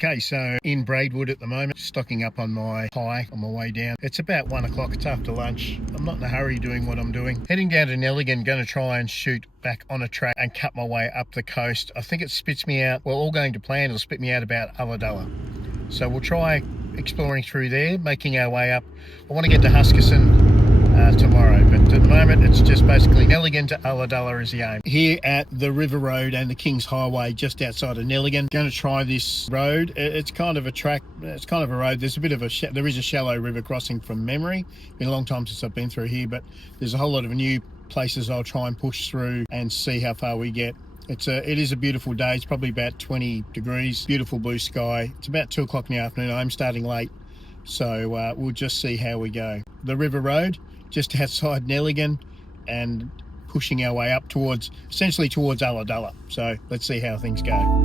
Okay, so in Braidwood at the moment, stocking up on my pie on my way down. It's about 1 o'clock, it's after lunch. I'm not in a hurry doing what I'm doing. Heading down to Nelligan, going to try and shoot back on a track and cut my way up the coast. I think it spits me out, well, all going to plan, it'll spit me out about Ulladulla. So we'll try exploring through there, making our way up. I want to get to Huskisson tomorrow, but at the moment it's just basically Nelligan to Ulladulla is the aim. Here at the River Road and the King's Highway just outside of Nelligan. Going to try this road. It's kind of a track, it's kind of a road. There's a bit of a, there is a shallow river crossing from memory. Been a long time since I've been through here, but there's a whole lot of new places I'll try and push through and see how far we get. It is a beautiful day. It's probably about 20 degrees, beautiful blue sky. It's about 2 o'clock in the afternoon. I'm starting late, so we'll just see how we go. The River Road, just outside Nelligan, and pushing our way up towards, essentially towards Ulladulla. So let's see how things go.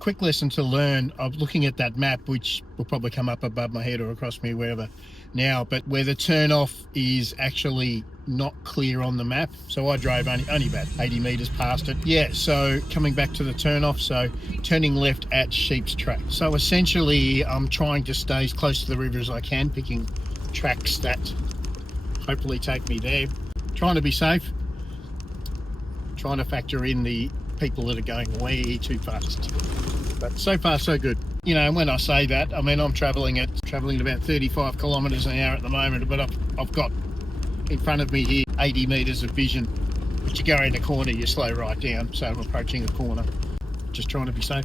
Quick lesson to learn. I'm looking at that map, which will probably come up above my head or across me, wherever now, but where the turn off is actually not clear on the map. So I drove only about 80 metres past it. Yeah, so coming back to the turn off, so turning left at Sheep's Track. So essentially I'm trying to stay as close to the river as I can, picking tracks that hopefully take me there. Trying to be safe, trying to factor in the people that are going way too fast. But so far so good. You know, when I say that, I mean I'm travelling at about 35 kilometres an hour at the moment, but I've got in front of me here 80 metres of vision. But you go in the corner, you slow right down. So I'm approaching a corner, just trying to be safe.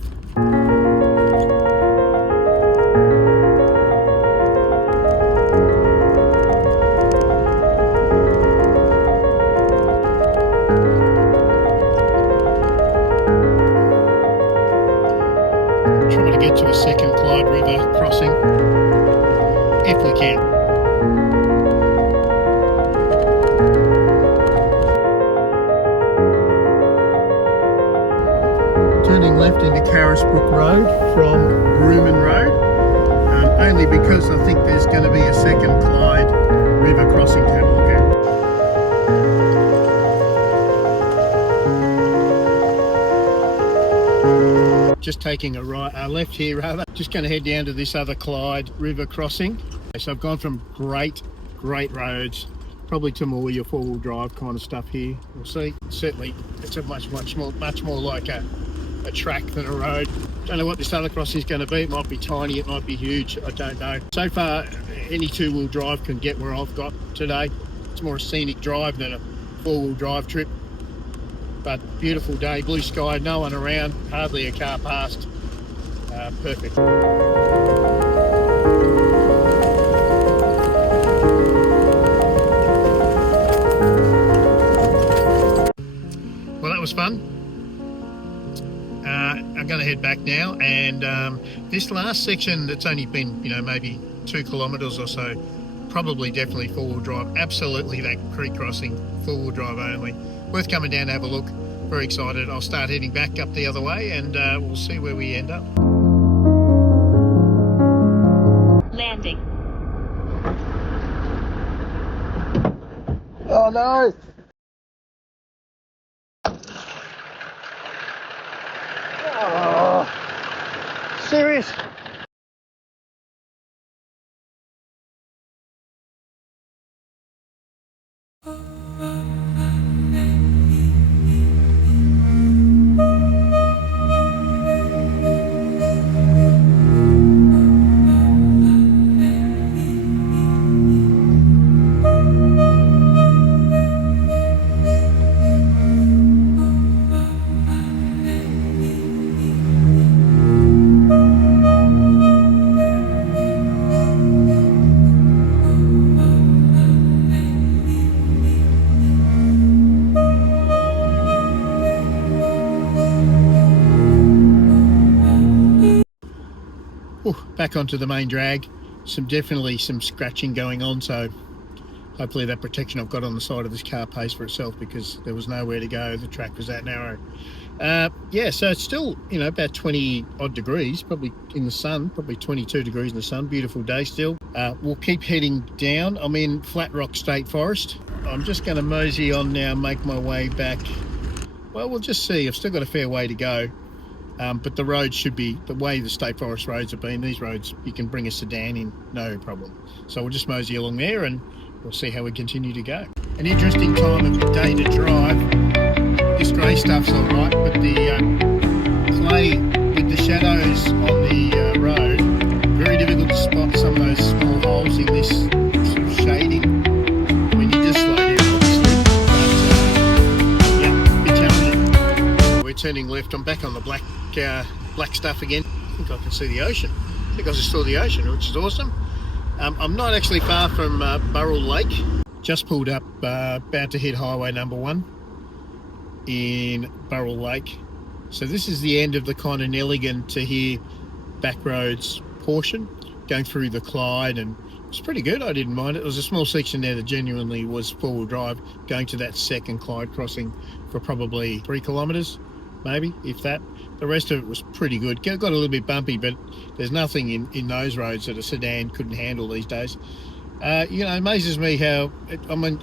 Trying to get to a second Clyde River crossing, if we can. Turning left into Carisbrook Road from Rumen Road. just taking a left here rather. Just going to head down to this other Clyde River crossing. So I've gone from great roads, probably to more your four-wheel drive kind of stuff here. We'll see. Certainly, it's a much more like a track than a road. Don't know what this other crossing is going to be. It might be tiny, it might be huge, I don't know. So far, any two-wheel drive can get where I've got today. It's more a scenic drive than a four-wheel drive trip. But beautiful day, blue sky, no one around, hardly a car passed. Perfect. Well, that was fun. I'm going to head back now, and this last section that's only been, maybe 2 kilometres or so, probably definitely four-wheel drive. Absolutely that creek crossing, four-wheel drive only. Worth coming down to have a look. Very excited. I'll start heading back up the other way, and we'll see where we end up. Landing. Oh no! Oh, serious? Back onto the main drag. Definitely some scratching going on, so hopefully that protection I've got on the side of this car pays for itself, because there was nowhere to go. The track was that narrow. Yeah, so it's still, about 20 odd degrees, probably in the sun, probably 22 degrees in the sun. Beautiful day still. We'll keep heading down. I'm in Flat Rock State Forest. I'm just going to mosey on now, make my way back. Well, we'll just see. I've still got a fair way to go. But the road should be, the way the State Forest roads have been, these roads, you can bring a sedan in, no problem. So we'll just mosey along there and we'll see how we continue to go. An interesting time of the day to drive. This grey stuff's all right, but the clay with the shadows on the road, very difficult to spot some of those small holes in this sort of shading. I mean, you just slow down, obviously, but yeah, a bit challenging. We're turning left. I'm back on the black stuff again. I think I can see the ocean. I think I just saw the ocean, which is awesome. I'm not actually far from Burrell Lake. Just pulled up, about to hit highway number 1 in Burrell Lake. So this is the end of the kind of Nelligan to here backroads portion, going through the Clyde, and it's pretty good. I didn't mind it. There was a small section there that genuinely was four-wheel drive, going to that second Clyde crossing for probably 3 kilometres, maybe, if that. The rest of it was pretty good. Got a little bit bumpy, but there's nothing in those roads that a sedan couldn't handle these days. It amazes me how,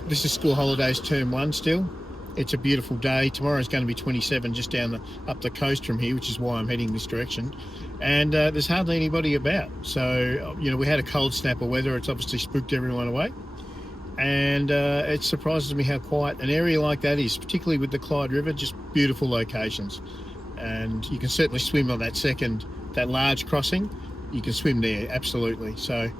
this is school holidays term 1 still. It's a beautiful day. Tomorrow's going to be 27 just up the coast from here, which is why I'm heading this direction. And there's hardly anybody about. So, we had a cold snap of weather. It's obviously spooked everyone away. And it surprises me how quiet an area like that is, particularly with the Clyde River. Just beautiful locations. And you can certainly swim on that large crossing. You can swim there, absolutely. So